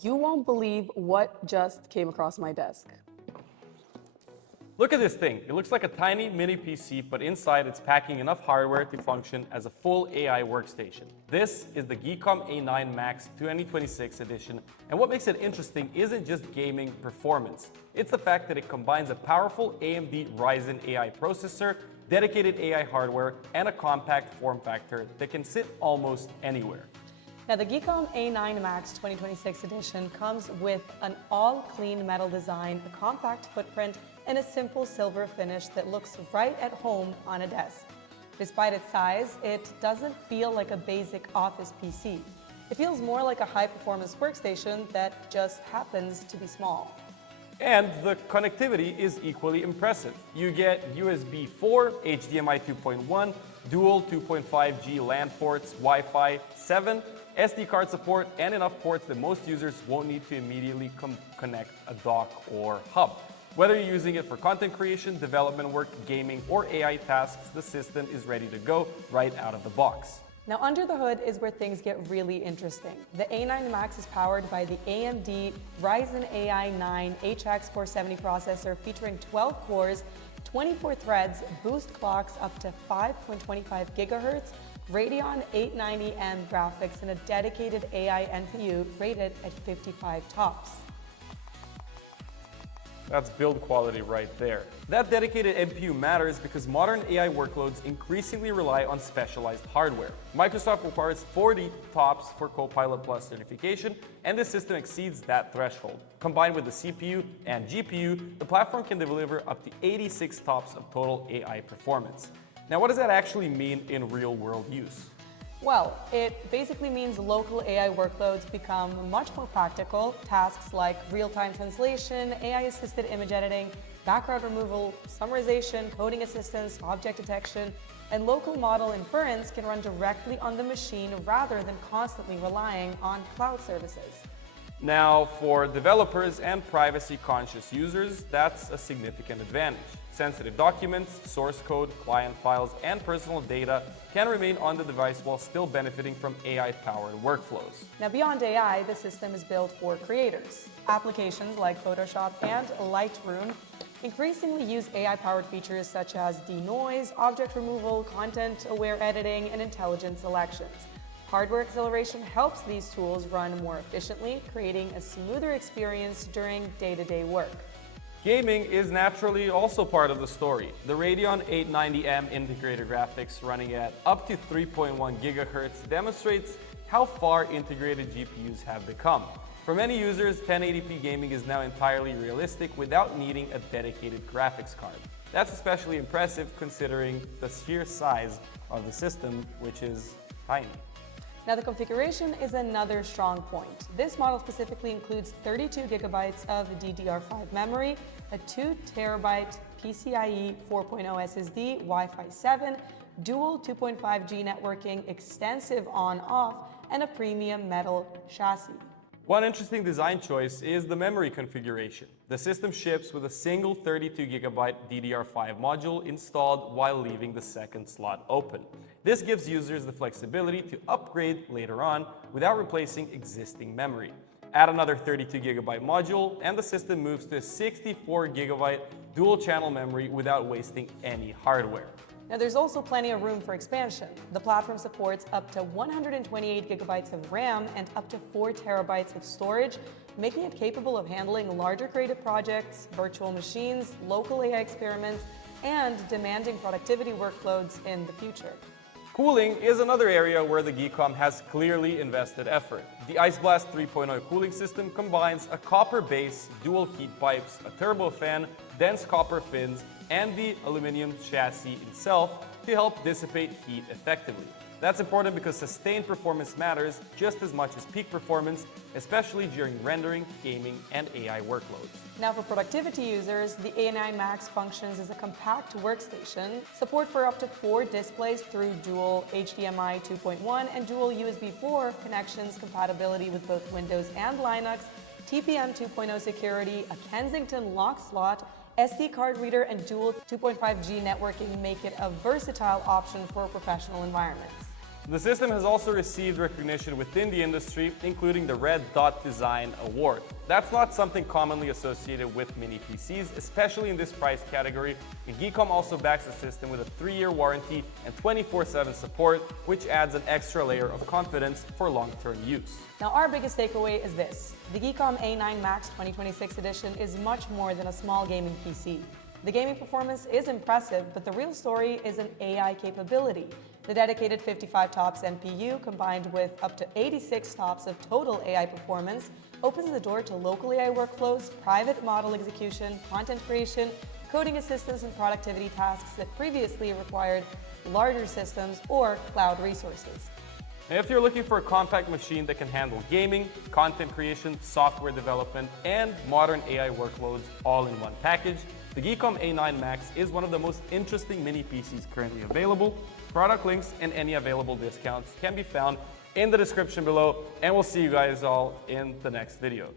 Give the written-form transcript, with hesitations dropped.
You won't believe what just came across my desk. Look at this thing. It looks like a tiny mini PC, but inside it's packing enough hardware to function as a full AI workstation. This is the GEEKOM A9 MAX 2026 edition, and what makes it interesting isn't just gaming performance. It's the fact that it combines a powerful AMD Ryzen AI processor, dedicated AI hardware, and a compact form factor that can sit almost anywhere. Now, the GEEKOM A9 MAX 2026 edition comes with an all-clean metal design, a compact footprint, and a simple silver finish that looks right at home on a desk. Despite its size, it doesn't feel like a basic office PC. It feels more like a high-performance workstation that just happens to be small. And the connectivity is equally impressive. You get USB 4, HDMI 2.1, dual 2.5G LAN ports, Wi-Fi 7, SD card support, and enough ports that most users won't need to immediately connect a dock or hub. Whether you're using it for content creation, development work, gaming, or AI tasks, the system is ready to go right out of the box. Now, under the hood is where things get really interesting. The A9 MAX is powered by the AMD Ryzen AI 9 HX470 processor featuring 12 cores, 24 threads, boost clocks up to 5.25 GHz, Radeon 890M graphics, and a dedicated AI NPU rated at 55 TOPS. That's build quality right there. That dedicated NPU matters because modern AI workloads increasingly rely on specialized hardware. Microsoft requires 40 TOPS for Copilot Plus certification, and this system exceeds that threshold. Combined with the CPU and GPU, the platform can deliver up to 86 TOPS of total AI performance. Now, what does that actually mean in real-world use? Well, it basically means local AI workloads become much more practical. Tasks like real-time translation, AI-assisted image editing, background removal, summarization, coding assistance, object detection, and local model inference can run directly on the machine rather than constantly relying on cloud services. Now, for developers and privacy-conscious users, that's a significant advantage. Sensitive documents, source code, client files, and personal data can remain on the device while still benefiting from AI-powered workflows. Now, beyond AI, the system is built for creators. Applications like Photoshop and Lightroom increasingly use AI-powered features such as denoise, object removal, content-aware editing, and intelligent selections. Hardware acceleration helps these tools run more efficiently, creating a smoother experience during day-to-day work. Gaming is naturally also part of the story. The Radeon 890M integrated graphics running at up to 3.1 GHz demonstrates how far integrated GPUs have become. For many users, 1080p gaming is now entirely realistic without needing a dedicated graphics card. That's especially impressive considering the sheer size of the system, which is tiny. Now, the configuration is another strong point. This model specifically includes 32 gigabytes of DDR5 memory, a 2 terabyte PCIe 4.0 SSD, Wi-Fi 7, dual 2.5G networking, extensive on-off, and a premium metal chassis. One interesting design choice is the memory configuration. The system ships with a single 32GB DDR5 module installed while leaving the second slot open. This gives users the flexibility to upgrade later on without replacing existing memory. Add another 32GB module and the system moves to a 64GB dual-channel memory without wasting any hardware. Now, there's also plenty of room for expansion. The platform supports up to 128 gigabytes of RAM and up to 4 terabytes of storage, making it capable of handling larger creative projects, virtual machines, local AI experiments, and demanding productivity workloads in the future. Cooling is another area where the GEEKOM has clearly invested effort. The Ice Blast 3.0 cooling system combines a copper base, dual heat pipes, a turbo fan, dense copper fins, and the aluminum chassis itself to help dissipate heat effectively. That's important because sustained performance matters just as much as peak performance, especially during rendering, gaming, and AI workloads. Now, for productivity users, the A9 MAX functions as a compact workstation. Support for up to 4 displays through dual HDMI 2.1 and dual USB 4 connections, compatibility with both Windows and Linux, TPM 2.0 security, a Kensington lock slot, SD card reader, and dual 2.5G networking make it a versatile option for professional environments. The system has also received recognition within the industry, including the Red Dot Design Award. That's not something commonly associated with mini PCs, especially in this price category, and GEEKOM also backs the system with a 3-year warranty and 24/7 support, which adds an extra layer of confidence for long-term use. Now, our biggest takeaway is this: the GEEKOM A9 MAX 2026 edition is much more than a small gaming PC. The gaming performance is impressive, but the real story is an AI capability. The dedicated 55 TOPS NPU, combined with up to 86 TOPS of total AI performance, opens the door to local AI workflows, private model execution, content creation, coding assistance, and productivity tasks that previously required larger systems or cloud resources. And if you're looking for a compact machine that can handle gaming, content creation, software development, and modern AI workloads all in one package, the GEEKOM A9 MAX is one of the most interesting mini PCs currently available. Product links and any available discounts can be found in the description below, and we'll see you guys all in the next video.